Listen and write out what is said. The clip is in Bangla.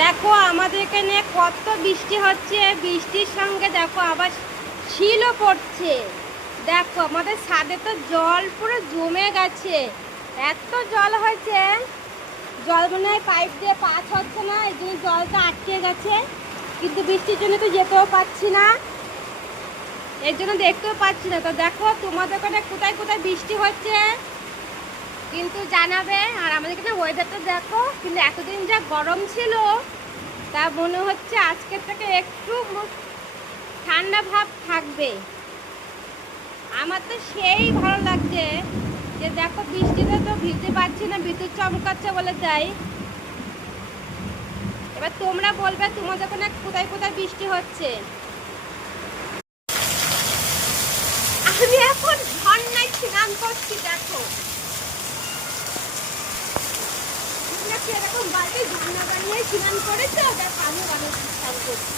দেখো আমাদের এখানে কত বৃষ্টি হচ্ছে, বৃষ্টির সঙ্গে দেখো আবার শিলও পড়ছে। দেখো আমাদের ছাদে তো জল পুরো জমে গেছে, এত জল হয়েছে। জল মনে হয় পাইপ দিয়ে পাস হচ্ছে না, এই জন্য জলটা আটকে গেছে। কিন্তু বৃষ্টির জন্য তো যেতেও পাচ্ছি না, এর জন্য দেখতেও পাচ্ছি না। তো দেখো তোমাদের ওখানে কোথায় কোথায় বৃষ্টি হচ্ছে কিন্তু জানাবে। আর আমাদের এখানে ওয়েদারটা দেখো, কিন্তু এতদিন যা গরম ছিল তা মনে হচ্ছে আজকের থেকে একটু ঠান্ডা ভাব থাকবে। আমার তো সেই ভালো লাগছে যে দেখো বৃষ্টিতে তো ভিজতে পারছি না, বিদ্যুৎ চমকাচ্ছে বলে যাই। এবার তোমরা বলবে তোমাদের ওখানে কোথায় কোথায় বৃষ্টি হচ্ছে। আমি এখন ঝর্ণায় স্নান করছি। দেখো এরকম বাড়িতে ঝর্ণা বানিয়ে স্নান করেছো, তার পানি বানিয়ে স্নান করছি।